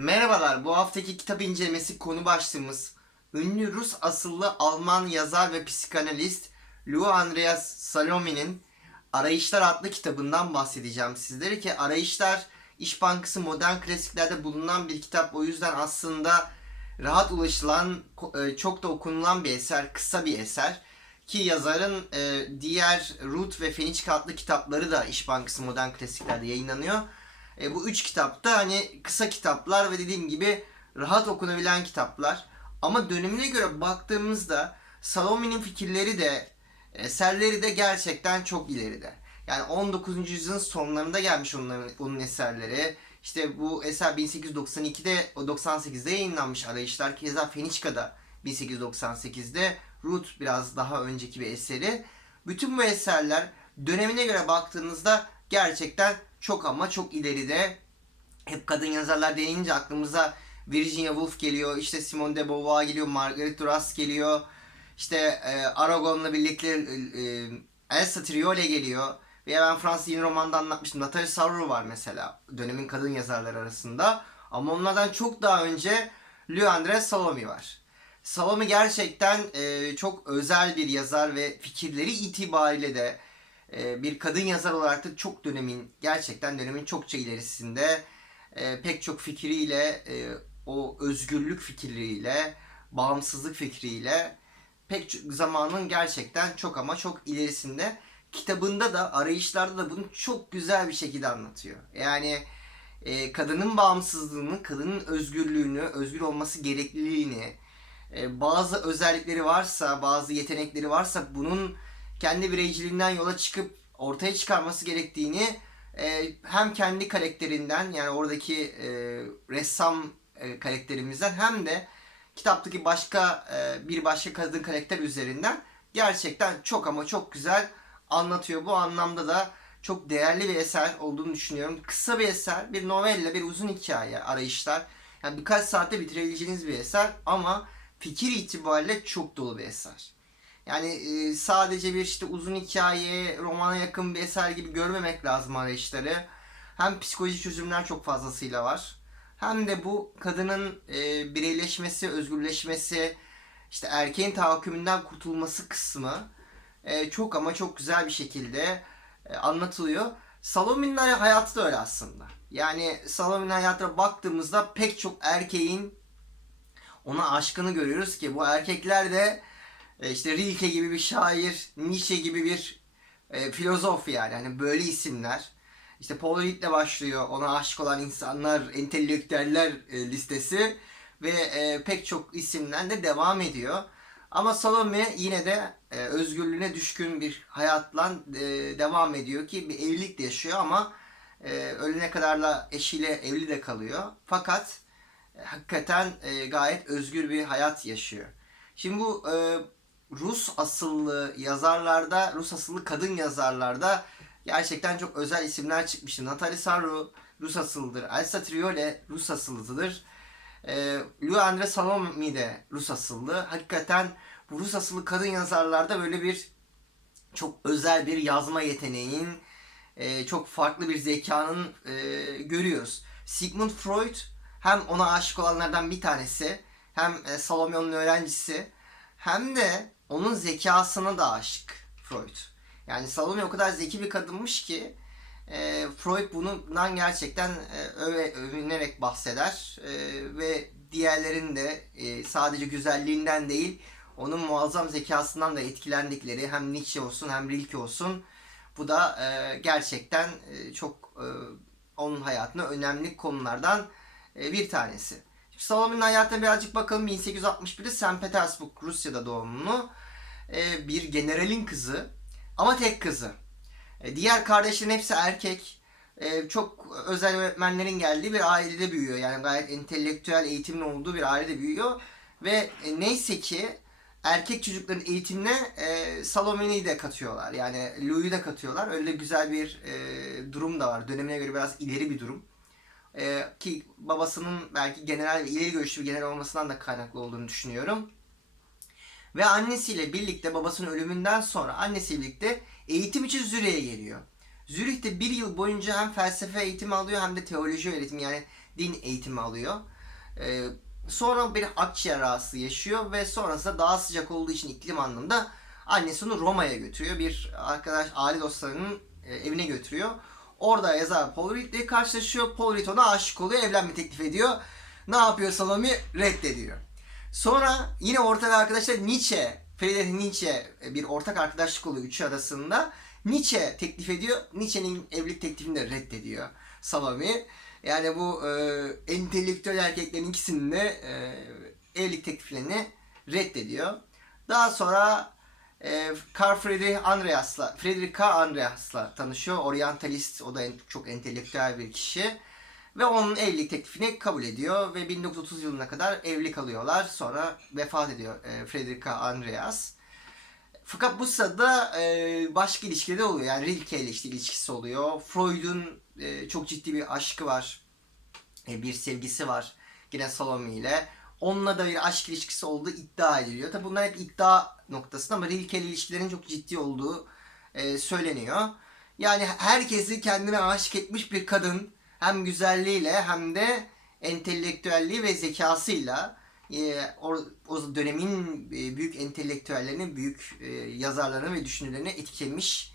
Merhabalar, bu haftaki kitap incelemesi konu başlığımız. Ünlü Rus asıllı Alman yazar ve psikanalist Lou Andreas Salome'nin Arayışlar adlı kitabından bahsedeceğim. Sizlere ki Arayışlar İş Bankası modern klasiklerde bulunan bir kitap. O yüzden aslında rahat ulaşılan e, çok da okunulan bir eser, kısa bir eser. Ki yazarın e, diğer Ruth ve Feniçka adlı kitapları da İş Bankası modern klasiklerde yayınlanıyor. E, bu üç kitap da hani kısa kitaplar ve dediğim gibi rahat okunabilen kitaplar. Ama dönemine göre baktığımızda Salome'nin fikirleri de eserleri de gerçekten çok ileride. Yani 19. yüzyılın sonlarında gelmiş onların, onun eserleri. İşte bu eser 1892'de, o 98'de yayınlanmış Arayışlar. Keza Feniçka'da 1898'de. Ruth biraz daha önceki bir eseri. Bütün bu eserler dönemine göre baktığınızda gerçekten çok ama çok ileride. Hep kadın yazarlar deyince aklımıza Virginia Woolf geliyor, işte Simone de Beauvoir geliyor, Marguerite Duras geliyor. İşte e, Aragon'la birlikte e, e, Elsa Triole geliyor. Veya ben Fransız yeni romanda anlatmıştım. Natalie Sarro var mesela dönemin kadın yazarları arasında. Ama onlardan çok daha önce Lou André Salome var. Salome gerçekten e, çok özel bir yazar ve fikirleri itibariyle de bir kadın yazar olarak da çok dönemin gerçekten dönemin çokça ilerisinde e, pek çok fikriyle e, o özgürlük fikriyle bağımsızlık fikriyle pek çok zamanın gerçekten çok ama çok ilerisinde kitabında da arayışlarda da bunu çok güzel bir şekilde anlatıyor. Yani e, kadının bağımsızlığını, kadının özgürlüğünü, özgür olması gerekliliğini, e, bazı özellikleri varsa, bazı yetenekleri varsa bunun kendi bireyciliğinden yola çıkıp ortaya çıkarması gerektiğini e, hem kendi karakterinden yani oradaki e, ressam e, karakterimizden hem de kitaptaki başka e, bir başka kadın karakter üzerinden gerçekten çok ama çok güzel anlatıyor. Bu anlamda da çok değerli bir eser olduğunu düşünüyorum. Kısa bir eser, bir novella, bir uzun hikaye arayışlar. Yani birkaç saatte bitirebileceğiniz bir eser ama fikir itibariyle çok dolu bir eser. Yani e, sadece bir işte uzun hikaye, romana yakın bir eser gibi görmemek lazım arayışları. Hem psikolojik çözümler çok fazlasıyla var. Hem de bu kadının e, bireyleşmesi, özgürleşmesi, işte erkeğin tahakkümünden kurtulması kısmı e, çok ama çok güzel bir şekilde e, anlatılıyor. Salome'nin hayatı da öyle aslında. Yani Salome'nin hayatına baktığımızda pek çok erkeğin ona aşkını görüyoruz ki bu erkekler de işte Rilke gibi bir şair, Nietzsche gibi bir e, filozof yani. Hani böyle isimler. İşte Paul Reed'le başlıyor ona aşık olan insanlar, entelektüeller e, listesi ve e, pek çok isimden de devam ediyor. Ama Salome yine de e, özgürlüğüne düşkün bir hayatla e, devam ediyor ki bir evlilik de yaşıyor ama e, ölene kadarla eşiyle evli de kalıyor. Fakat e, hakikaten e, gayet özgür bir hayat yaşıyor. Şimdi bu e, Rus asıllı yazarlarda, Rus asıllı kadın yazarlarda gerçekten çok özel isimler çıkmıştı. Natalie Sarro Rus asıllıdır. Elsa Triole Rus asıllıdır. E, Lou André Salome de Rus asıllı. Hakikaten bu Rus asıllı kadın yazarlarda böyle bir çok özel bir yazma yeteneğin, e, çok farklı bir zekanın e, görüyoruz. Sigmund Freud hem ona aşık olanlardan bir tanesi, hem e, Salome onun öğrencisi, hem de onun zekasına da aşık Freud. Yani Salome o kadar zeki bir kadınmış ki e, Freud bundan gerçekten e, öve, övünerek bahseder e, ve diğerlerin de e, sadece güzelliğinden değil onun muazzam zekasından da etkilendikleri hem Nietzsche olsun hem Rilke olsun bu da e, gerçekten e, çok e, onun hayatına önemli konulardan e, bir tanesi. Şimdi Salome'nin hayatına birazcık bakalım. 1861'de St. Petersburg, Rusya'da doğumlu e, bir generalin kızı ama tek kızı. E, diğer kardeşlerin hepsi erkek. E, çok özel öğretmenlerin geldiği bir ailede büyüyor. Yani gayet entelektüel eğitimli olduğu bir ailede büyüyor. Ve e, neyse ki erkek çocukların eğitimine e, Salome'yi de katıyorlar. Yani Louis'u da katıyorlar. Öyle güzel bir e, durum da var. Dönemine göre biraz ileri bir durum. E, ki babasının belki general ve ileri görüşlü bir general olmasından da kaynaklı olduğunu düşünüyorum. Ve annesiyle birlikte babasının ölümünden sonra annesiyle birlikte eğitim için Zürih'e geliyor. Zürih'te bir yıl boyunca hem felsefe eğitimi alıyor hem de teoloji öğretimi yani din eğitimi alıyor. Ee, sonra bir akciğer rahatsızlığı yaşıyor ve sonrasında daha sıcak olduğu için iklim anlamında annesi onu Roma'ya götürüyor. Bir arkadaş aile dostlarının e, evine götürüyor. Orada yazar Paul Reed ile karşılaşıyor. Paul Reed ona aşık oluyor, evlenme teklif ediyor. Ne yapıyor Salome? Reddediyor. Sonra yine ortak arkadaşlar Nietzsche, Friedrich Nietzsche e, bir ortak arkadaşlık oluyor üçü arasında. Nietzsche teklif ediyor. Nietzsche'nin evlilik teklifini de reddediyor Salome. Yani bu e, entelektüel erkeklerin ikisinin de e, evlilik tekliflerini reddediyor. Daha sonra e, Karl Friedrich Andreas'la, Friedrich K. Andreas'la tanışıyor. Orientalist, o da en- çok entelektüel bir kişi. Ve onun evlilik teklifini kabul ediyor ve 1930 yılına kadar evli kalıyorlar. Sonra vefat ediyor e, Friedrich K. Andreas. Fakat bu sırada e, başka ilişkileri oluyor. Yani Rilke ile işte ilişkisi oluyor. Freud'un e, çok ciddi bir aşkı var. E, bir sevgisi var. Yine Salome ile. Onunla da bir aşk ilişkisi olduğu iddia ediliyor. Tabi bunlar hep iddia noktasında ama Rilke ile ilişkilerin çok ciddi olduğu e, söyleniyor. Yani herkesi kendine aşık etmiş bir kadın hem güzelliğiyle hem de entelektüelliği ve zekasıyla e, o, o dönemin e, büyük entelektüellerini, büyük e, yazarlarını ve düşünürlerini etkilemiş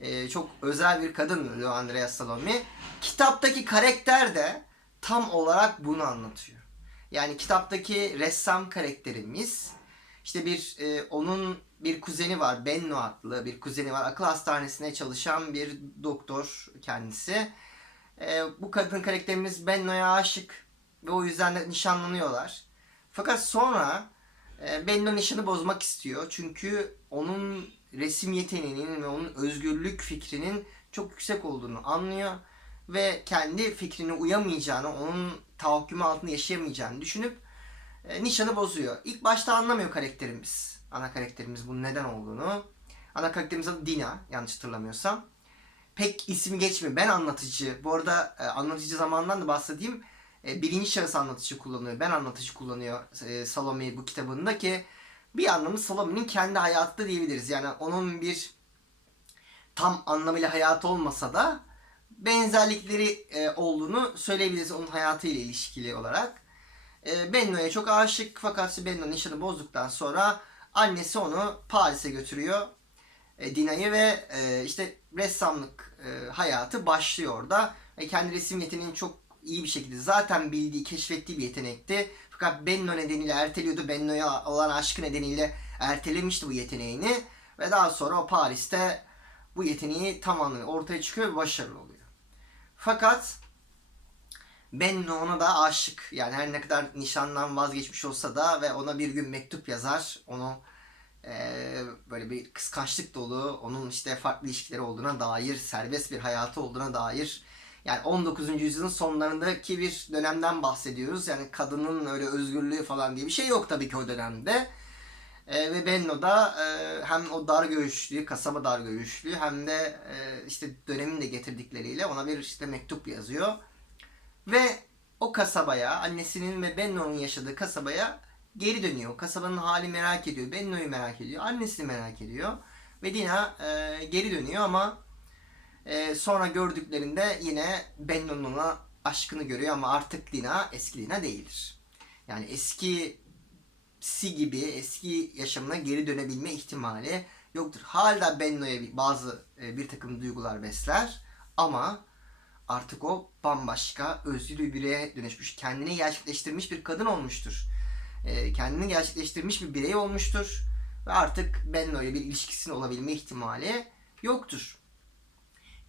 e, çok özel bir kadın Andrea Salome. Kitaptaki karakter de tam olarak bunu anlatıyor. Yani kitaptaki ressam karakterimiz işte bir e, onun bir kuzeni var Benno adlı bir kuzeni var akıl hastanesine çalışan bir doktor kendisi. E, bu kadın karakterimiz Benno'ya aşık ve o yüzden de nişanlanıyorlar. Fakat sonra e, Benno nişanı bozmak istiyor çünkü onun resim yeteneğinin ve onun özgürlük fikrinin çok yüksek olduğunu anlıyor ve kendi fikrine uyamayacağını, onun tahakkümü altında yaşayamayacağını düşünüp e, nişanı bozuyor. İlk başta anlamıyor karakterimiz. Ana karakterimiz bunun neden olduğunu. Ana karakterimiz adı Dina yanlış hatırlamıyorsam. Pek ismi geçmiyor. Ben anlatıcı. Bu arada e, anlatıcı zamandan da bahsedeyim. E, birinci şahıs anlatıcı kullanıyor. Ben anlatıcı kullanıyor e, Salome bu kitabında ki bir anlamı Salome'nin kendi hayatı da diyebiliriz. Yani onun bir tam anlamıyla hayatı olmasa da benzerlikleri e, olduğunu söyleyebiliriz onun hayatıyla ilişkili olarak. E, Benno'ya çok aşık fakat Benno nişanı bozduktan sonra annesi onu Paris'e götürüyor. E, Dina'yı ve e, işte ressamlık e, hayatı başlıyor orada. Ve kendi resim yeteneğini çok iyi bir şekilde zaten bildiği, keşfettiği bir yetenekti. Fakat Benno nedeniyle erteliyordu. Benno'ya olan aşkı nedeniyle ertelemişti bu yeteneğini. Ve daha sonra o Paris'te bu yeteneği tamamen ortaya çıkıyor ve başarılı oluyor. Fakat Benno ona da aşık. Yani her ne kadar nişandan vazgeçmiş olsa da ve ona bir gün mektup yazar. Onu eee, böyle bir kıskançlık dolu, onun işte farklı ilişkileri olduğuna dair, serbest bir hayatı olduğuna dair yani 19. yüzyılın sonlarındaki bir dönemden bahsediyoruz. Yani kadının öyle özgürlüğü falan diye bir şey yok tabii ki o dönemde. E, ve Benno da e, hem o dar görüşlüğü, kasaba dar görüşlüğü hem de e, işte dönemin de getirdikleriyle ona bir işte mektup yazıyor. Ve o kasabaya, annesinin ve Benno'nun yaşadığı kasabaya geri dönüyor. Kasabanın hali merak ediyor. Benno'yu merak ediyor. Annesini merak ediyor. Ve Dina e, geri dönüyor ama e, sonra gördüklerinde yine Benno'nun ona aşkını görüyor ama artık Dina eski Dina değildir. Yani eskisi gibi eski yaşamına geri dönebilme ihtimali yoktur. Hala Benno'ya bazı e, bir takım duygular besler ama artık o bambaşka özgür bir bireye dönüşmüş. Kendini gerçekleştirmiş bir kadın olmuştur. E, kendini gerçekleştirmiş bir birey olmuştur. Ve artık Benno ile bir ilişkisinin olabilme ihtimali yoktur.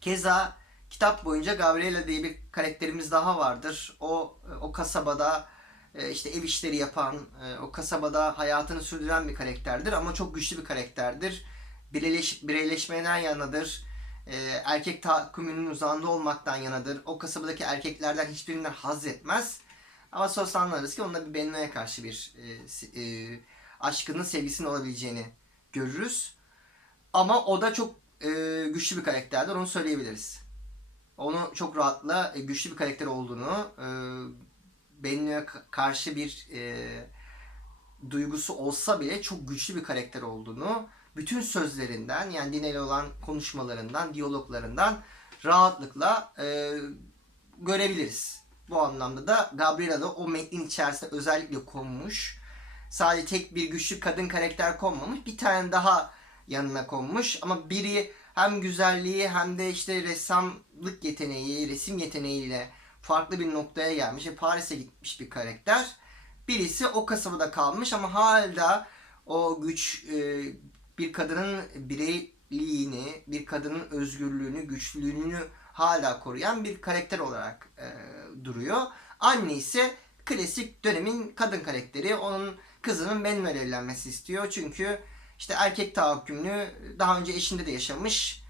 Keza kitap boyunca Gabriela diye bir karakterimiz daha vardır. O o kasabada e, işte ev işleri yapan, e, o kasabada hayatını sürdüren bir karakterdir ama çok güçlü bir karakterdir. Bireyleş, bireyleşmeden yanadır. E, erkek tahakkümünün uzağında olmaktan yanadır. O kasabadaki erkeklerden hiçbirinden haz etmez. Ama sonra anlarız ki onunla bir Benno'ya karşı bir e, e, aşkının, sevgisinin olabileceğini görürüz. Ama o da çok e, güçlü bir karakterdir. Onu söyleyebiliriz. Onu çok rahatla e, güçlü bir karakter olduğunu, e, Benno'ya ka- karşı bir e, duygusu olsa bile çok güçlü bir karakter olduğunu bütün sözlerinden yani Dina olan konuşmalarından, diyaloglarından rahatlıkla e, görebiliriz. Bu anlamda da Gabriela da o metnin içerisine özellikle konmuş. Sadece tek bir güçlü kadın karakter konmamış. Bir tane daha yanına konmuş. Ama biri hem güzelliği hem de işte ressamlık yeteneği, resim yeteneğiyle farklı bir noktaya gelmiş. Paris'e gitmiş bir karakter. Birisi o kasabada kalmış ama hala o güç e, bir kadının bireyliğini, bir kadının özgürlüğünü, güçlülüğünü hala koruyan bir karakter olarak e, duruyor. Anne ise klasik dönemin kadın karakteri. Onun kızının Manuel evlenmesi istiyor. Çünkü işte erkek tahakkümlü daha önce eşinde de yaşamış.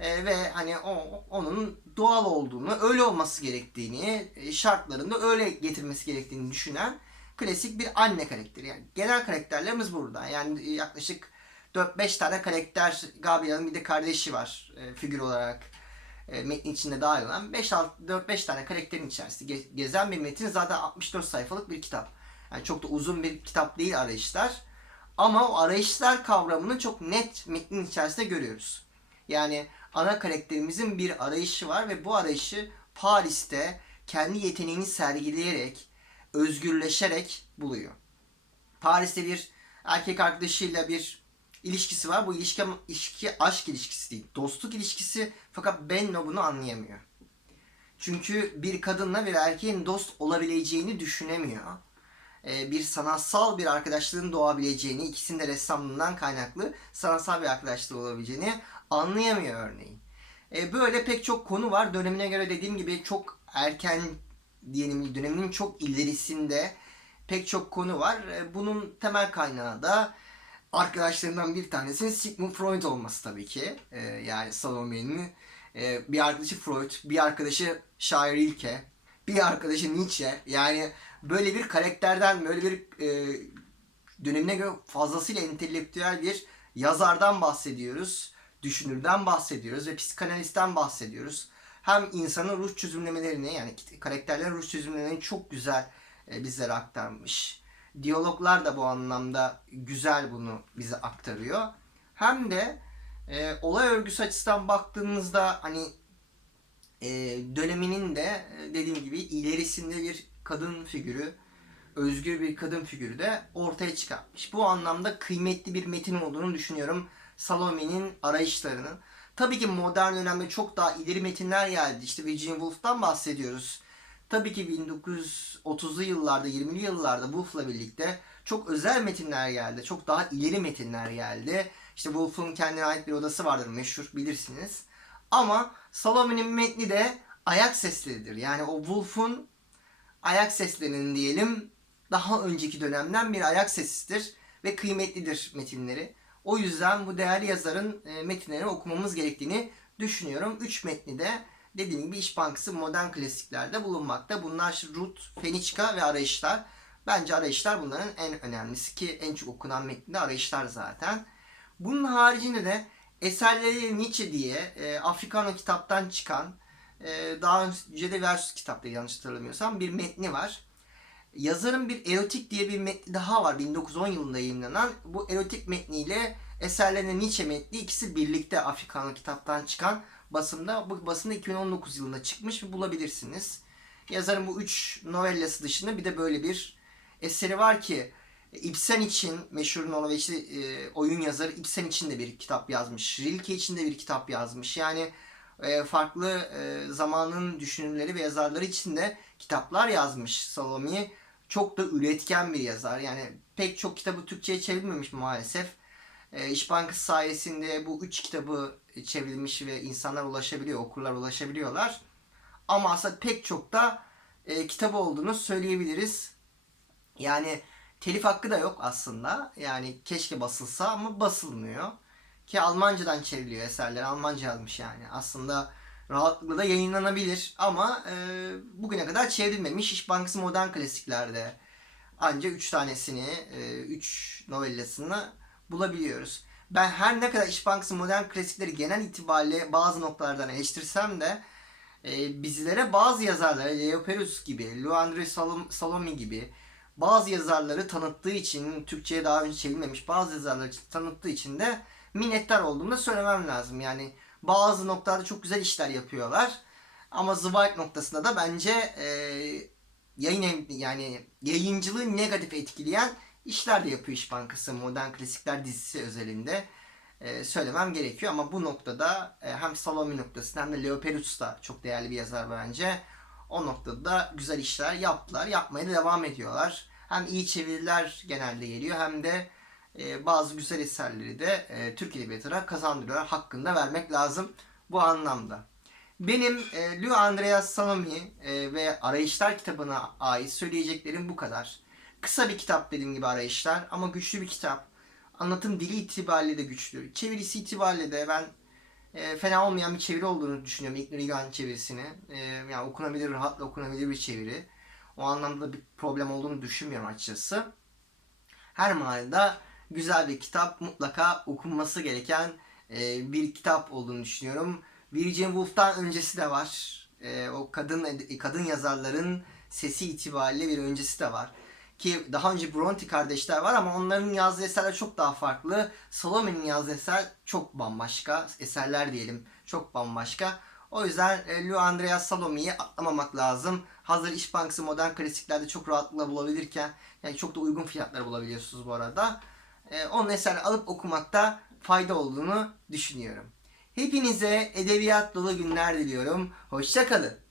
E, ve hani o onun doğal olduğunu, öyle olması gerektiğini, e, şartlarında öyle getirmesi gerektiğini düşünen klasik bir anne karakteri. Yani genel karakterlerimiz burada. Yani yaklaşık 4-5 tane karakter, Gabriel'in bir de kardeşi var e, figür olarak e, metnin içinde dahil olan 4-5 tane karakterin içerisinde ge- gezen bir metin zaten 64 sayfalık bir kitap. Yani çok da uzun bir kitap değil arayışlar. Ama o arayışlar kavramını çok net metnin içerisinde görüyoruz. Yani ana karakterimizin bir arayışı var ve bu arayışı Paris'te kendi yeteneğini sergileyerek, özgürleşerek buluyor. Paris'te bir erkek arkadaşıyla bir ilişkisi var. Bu ilişki, ilişki aşk ilişkisi değil. Dostluk ilişkisi fakat Benno bunu anlayamıyor. Çünkü bir kadınla bir erkeğin dost olabileceğini düşünemiyor. Ee, bir sanatsal bir arkadaşlığın doğabileceğini, ikisinin de ressamlığından kaynaklı sanatsal bir arkadaşlığı olabileceğini anlayamıyor örneğin. Ee, böyle pek çok konu var. Dönemine göre dediğim gibi çok erken diyelim döneminin çok ilerisinde pek çok konu var. Ee, Bunun temel kaynağı da arkadaşlarından bir tanesinin Sigmund Freud olması tabii ki. Yani Salome'nin e, bir arkadaşı Freud, bir arkadaşı şair Rilke, bir arkadaşı Nietzsche. Yani böyle bir karakterden, böyle bir e, dönemine göre fazlasıyla entelektüel bir yazardan bahsediyoruz. Düşünürden bahsediyoruz ve psikanalistten bahsediyoruz. Hem insanın ruh çözümlemelerini yani karakterlerin ruh çözümlemelerini çok güzel e, bizlere aktarmış. Diyaloglar da bu anlamda güzel bunu bize aktarıyor. Hem de e, olay örgüsü açısından baktığımızda hani e, döneminin de e, dediğim gibi ilerisinde bir kadın figürü, özgür bir kadın figürü de ortaya çıkartmış. Bu anlamda kıymetli bir metin olduğunu düşünüyorum Salome'nin arayışlarının. Tabii ki modern dönemde çok daha ileri metinler geldi. İşte Virginia Woolf'tan bahsediyoruz. Tabii ki 1930'lu yıllarda, 20'li yıllarda Woolf'la birlikte çok özel metinler geldi. Çok daha ileri metinler geldi. İşte Woolf'un kendine ait bir odası vardır meşhur bilirsiniz. Ama Salome'nin metni de ayak sesleridir. Yani o Woolf'un ayak seslerinin diyelim daha önceki dönemden bir ayak sesidir ve kıymetlidir metinleri. O yüzden bu değerli yazarın e, metinlerini okumamız gerektiğini düşünüyorum. Üç metni de dediğim gibi İş Bankası modern klasiklerde bulunmakta. Bunlar Ruth, Feniçka ve Arayışlar. Bence Arayışlar bunların en önemlisi ki en çok okunan metni de Arayışlar zaten. Bunun haricinde de Eserleri Nietzsche diye e, Afrikano kitaptan çıkan e, daha önce de Versus kitapta yanlış hatırlamıyorsam bir metni var. Yazarın bir erotik diye bir metni daha var 1910 yılında yayınlanan. Bu erotik metniyle eserlerine Nietzsche metni ikisi birlikte Afrikano kitaptan çıkan basımda. Bu basımda 2019 yılında çıkmış ve bulabilirsiniz. Yazarın bu üç novellası dışında bir de böyle bir eseri var ki Ibsen için meşhur Norveçli e, oyun yazarı Ibsen için de bir kitap yazmış. Rilke için de bir kitap yazmış. Yani farklı e, zamanın düşünürleri ve yazarları için de kitaplar yazmış Salome. Çok da üretken bir yazar. Yani pek çok kitabı Türkçe'ye çevrilmemiş maalesef. E, İş Bankası sayesinde bu üç kitabı çevrilmiş ve insanlar ulaşabiliyor, okurlar ulaşabiliyorlar. Ama aslında pek çok da e, kitabı olduğunu söyleyebiliriz. Yani telif hakkı da yok aslında. Yani keşke basılsa ama basılmıyor. Ki Almancadan çevriliyor eserler. Almanca yazmış yani. Aslında rahatlıkla da yayınlanabilir ama e, bugüne kadar çevrilmemiş İş Bankası Modern Klasiklerde ancak 3 tanesini, 3 e, novellasını bulabiliyoruz. Ben her ne kadar İş Bankası Modern Klasikleri genel itibariyle bazı noktalardan eleştirsem de e, bizlere bazı yazarları Leo Perus gibi, Luandre Salom, Salome gibi bazı yazarları tanıttığı için Türkçe'ye daha önce çevrilmemiş bazı yazarları tanıttığı için de minnettar olduğumu da söylemem lazım. Yani bazı noktalarda çok güzel işler yapıyorlar. Ama Zweig noktasında da bence e, yayın yani yayıncılığı negatif etkileyen işler de yapıyor İş Bankası Modern Klasikler dizisi özelinde e, söylemem gerekiyor ama bu noktada e, hem Salome noktasında hem de Leo Perutz da çok değerli bir yazar bence. O noktada da güzel işler yaptılar. Yapmaya da devam ediyorlar. Hem iyi çeviriler genelde geliyor hem de e, bazı güzel eserleri de e, Türk Edebiyatı'na kazandırıyorlar. Hakkını da vermek lazım bu anlamda. Benim e, Lou Andreas Salome e, ve Arayışlar kitabına ait söyleyeceklerim bu kadar. Kısa bir kitap dediğim gibi Arayışlar ama güçlü bir kitap. Anlatım dili itibariyle de güçlü. Çevirisi itibariyle de ben e, fena olmayan bir çeviri olduğunu düşünüyorum. İlk Rigan çevirisini. E, yani okunabilir, rahatla okunabilir bir çeviri. O anlamda bir problem olduğunu düşünmüyorum açıkçası. Her mahallede güzel bir kitap mutlaka okunması gereken e, bir kitap olduğunu düşünüyorum. Virgin Woolf'tan öncesi de var. E, o kadın kadın yazarların sesi itibariyle bir öncesi de var. Ki daha önce Bronte kardeşler var ama onların yazdığı eserler çok daha farklı. Salome'nin yazdığı eser çok bambaşka. Eserler diyelim çok bambaşka. O yüzden e, Lou Andreas Salome'yi atlamamak lazım. Hazır İş Bankası modern klasiklerde çok rahatlıkla bulabilirken yani çok da uygun fiyatlara bulabiliyorsunuz bu arada. E, onun eserini alıp okumakta fayda olduğunu düşünüyorum. Hepinize edebiyat dolu günler diliyorum. Hoşçakalın.